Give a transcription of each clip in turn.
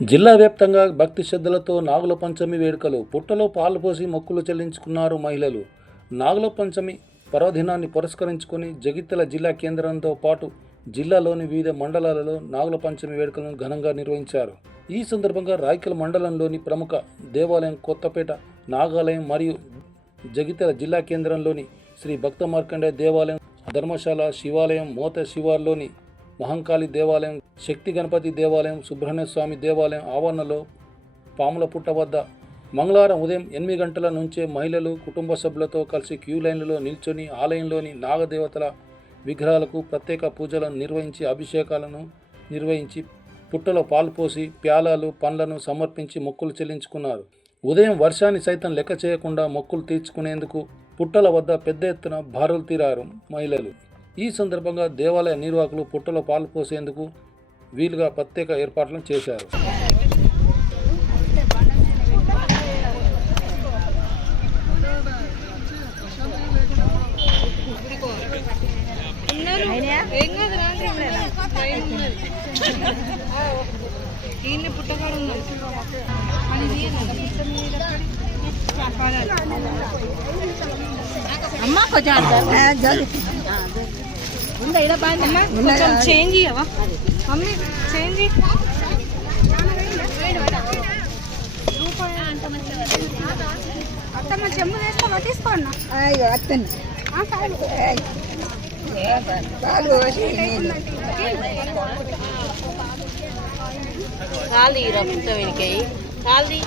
జిల్లా వ్యాప్తంగా భక్తి శ్రద్ధలతో నాగుల పంచమి వేడుకలు. పుట్టలో పాలు పోసి మొక్కులు చెల్లించుకున్నారు మహిళలు. నాగుల పంచమి పర్వదినాన్ని పురస్కరించుకొని జగిత్యాల జిల్లా కేంద్రంతో పాటు జిల్లాలోని వివిధ మండలాలలో నాగుల పంచమి వేడుకలను ఘనంగా నిర్వహించారు. ఈ సందర్భంగా రాయకల్ మండలంలోని ప్రముఖ దేవాలయం కొత్తపేట నాగాలయం మరియు జగిత్యాల జిల్లా కేంద్రంలోని శ్రీ భక్త మార్కండేయ దేవాలయం, ధర్మశాల శివాలయం, మోత శివార్లోని మహంకాళి దేవాలయం, శక్తి గణపతి దేవాలయం, సుబ్రహ్మణ్య స్వామి దేవాలయం ఆవరణలో పాముల పుట్ట వద్ద మంగళవారం ఉదయం 8 గంటల నుంచే మహిళలు కుటుంబ సభ్యులతో కలిసి క్యూ లైన్లలో నిల్చొని ఆలయంలోని నాగదేవతల విగ్రహాలకు ప్రత్యేక పూజలను నిర్వహించి అభిషేకాలను నిర్వహించి పుట్టలో పాలు పోసి ప్యాలాలు పండ్లను సమర్పించి మొక్కులు చెల్లించుకున్నారు. ఉదయం వర్షాన్ని సైతం లెక్క చేయకుండా మొక్కులు తీర్చుకునేందుకు పుట్టల వద్ద పెద్ద ఎత్తున బారులు తీరారు మహిళలు. ఈ సందర్భంగా దేవాలయ నిర్వాహకులు పుట్టలో పాలు పోసేందుకు వీలుగా ప్రత్యేక ఏర్పాట్లను చేశారు. అమ్మా కొంచెం చేంజ్ ఇవ్వవా మమ్మీ, చేంజ్ అత్తమ్మ చెంబు వేసుకో తీసుకోండి. అత్తని కాల్ది వెనకాయి కాల్ది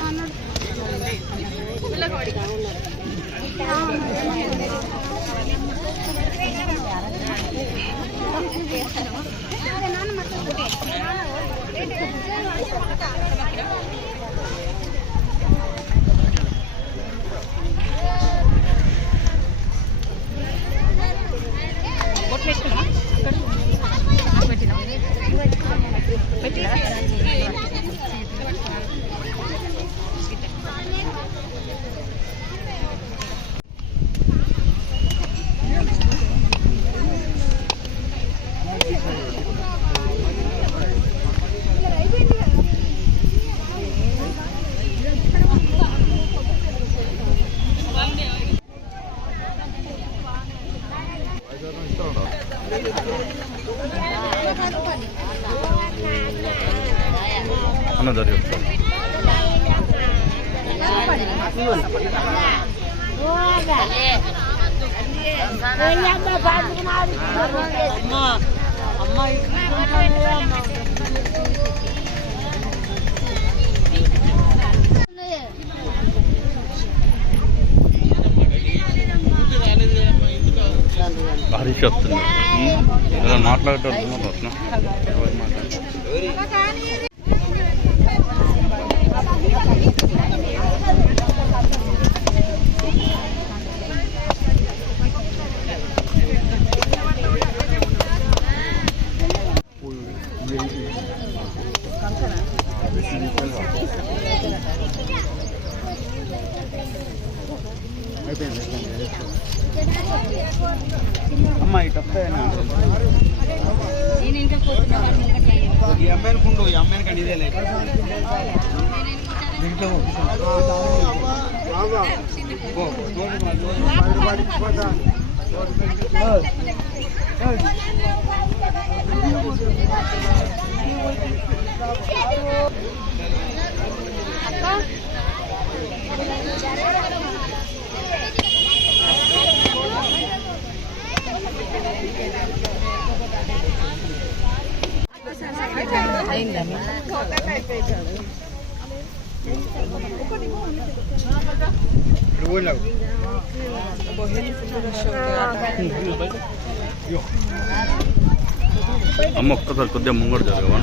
అన్న జరిగి హరీష్ వస్తుంది మాట్లాడేటప్పుడు వస్తున్నా అమ్మాయి తప్పేనా ఈ అమ్మాయిని కుండు ఈ అమ్మాయిని కానీ ఇదే లేదు అమ్మ ఒక్కసారి కొద్దిగా ముంగడు జరగవా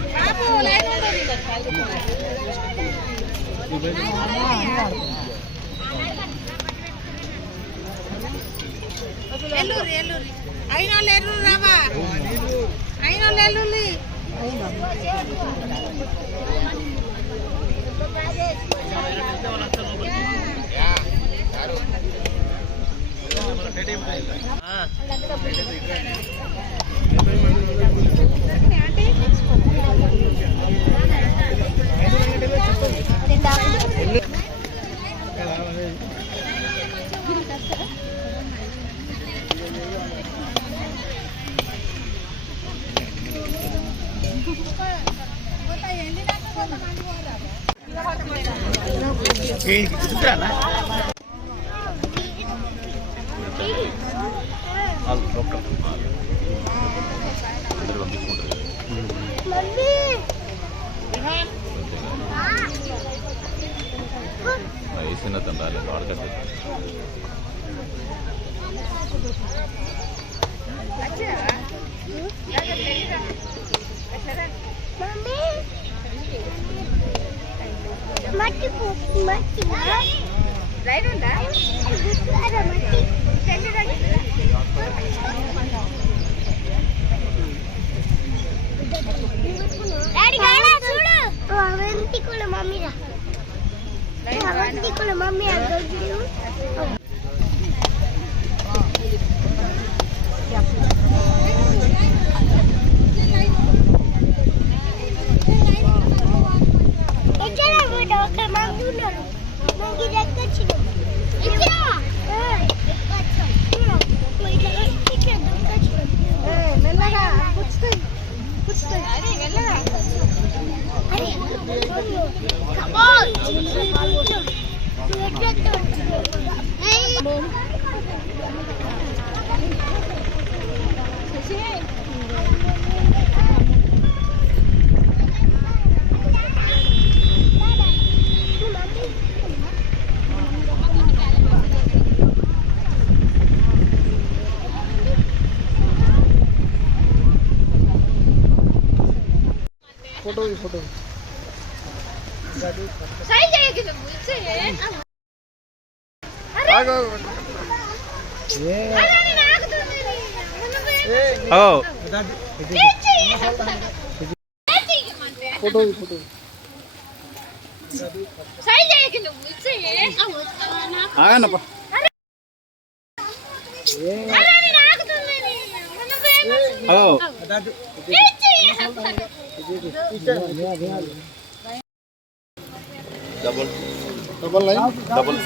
అందరు పంపించుకుంటారు వేసిన తండాలి వాడకట్టు మమ్మీ మెల్లగా పుచ్చుతుంది మెల్లగా ఫోటో ఆగన్నప్ప డబల్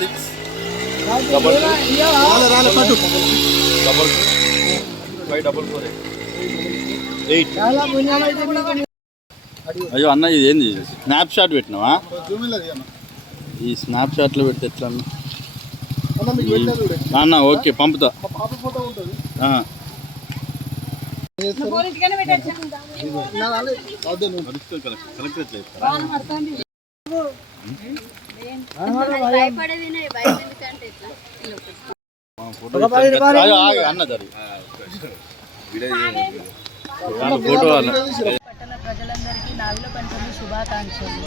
6 అయ్యో అన్న ఇది ఏంది స్నాప్ షాట్ పెట్టినావా ఈ స్నాప్ షాట్లో పెడితే ఎట్లా అన్న ఓకే పంపుతా అన్న పట్టణ ప్రజలందరికీ నాగుల పంచమి శుభాకాంక్షలు.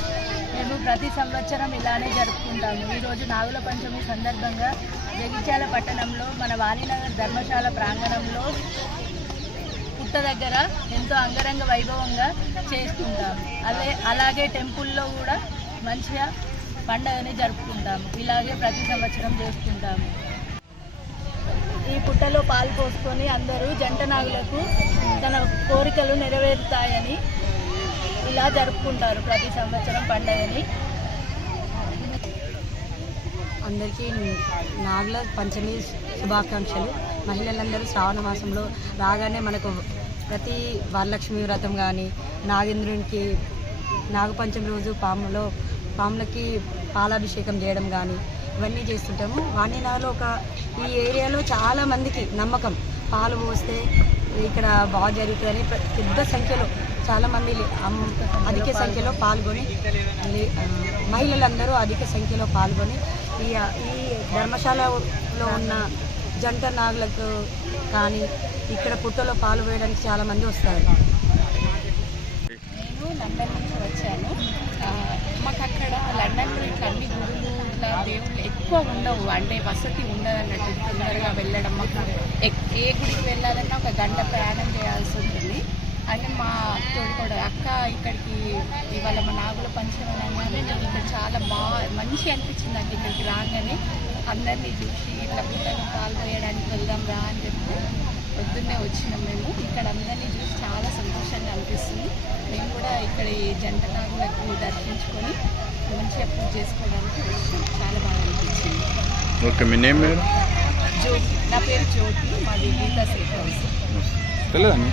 మేము ప్రతి సంవత్సరం ఇలానే జరుపుకుంటాము. ఈరోజు నాగుల పంచమి సందర్భంగా జగిత్యాల పట్టణంలో మన వాణినగర్ ధర్మశాల ప్రాంగణంలో పుట్ట దగ్గర ఎంతో అంగరంగ వైభవంగా చేసుకుంటాము. అలాగే టెంపుల్లో కూడా మంచిగా పండుగని జరుపుకుంటాము. ఇలాగే ప్రతి సంవత్సరం చేసుకుంటాము. ఈ పుట్టలో పాలు పోసుకొని అందరూ జంట నాగులకు తన కోరికలు నెరవేరుతాయని ఇలా జరుపుకుంటారు ప్రతి సంవత్సరం పండుగని. అందరికీ నాగుల పంచమి శుభాకాంక్షలు. మహిళలందరూ శ్రావణ మాసంలో రాగానే మనకు ప్రతి వరలక్ష్మి వ్రతం కానీ నాగేంద్రునికి నాగపంచమి రోజు పాములకి పాలాభిషేకం చేయడం కానీ ఇవన్నీ చేస్తుంటాము. వాణినగర్లో ఈ ఏరియాలో చాలా మందికి నమ్మకం పాలు పోస్తే ఇక్కడ బాగా జరుగుతుందని పెద్ద సంఖ్యలో చాలామంది అధిక సంఖ్యలో పాల్గొని మహిళలందరూ అధిక సంఖ్యలో పాల్గొని ఈ ధర్మశాలలో ఉన్న జంట నాగులకు కానీ ఇక్కడ పుట్టలో పాలు వేయడానికి చాలామంది వస్తారు. నేను లండన్ నుంచి వచ్చాను. మాకు అక్కడ లండన్లో ఇట్లా అన్ని గుడులు ఇట్లా దేవుళ్ళు ఎక్కువ ఉండవు, అంటే వసతి ఉండదు అన్నట్టు. తొందరగా వెళ్ళడం మాకు ఏ గుడికి వెళ్ళాలన్నా ఒక గంట ప్రయాణం చేయాల్సి ఉంటుంది. అంటే మా తోడుకోడు అక్క ఇక్కడికి ఇవాళ మా నాగుల పంచమి అనగానే నాకు ఇక్కడ చాలా మంచి అనిపించింది. నాకు ఇక్కడికి రాగానే అందరినీ చూసి ఇట్లా పుట్టలో పాలు పోయడానికి వెళ్దాం రా అని చెప్తే పొద్దున్నే వచ్చినాం మేము. ఇక్కడ అందరినీ చూసి చాలా సంతోషంగా అనిపిస్తుంది. మేము కూడా ఇక్కడ ఈ జంట నాగులకు దర్శించుకొని మంచిగా పూజ చేసుకోవడానికి వచ్చాం. చాలా బాగా అనిపించింది. ఓకే, మీ నేమ్ మేడం? జ్యోతి. నా పేరు జ్యోతి. మాది గీతా సేఫ్ హౌస్. తెలియదా?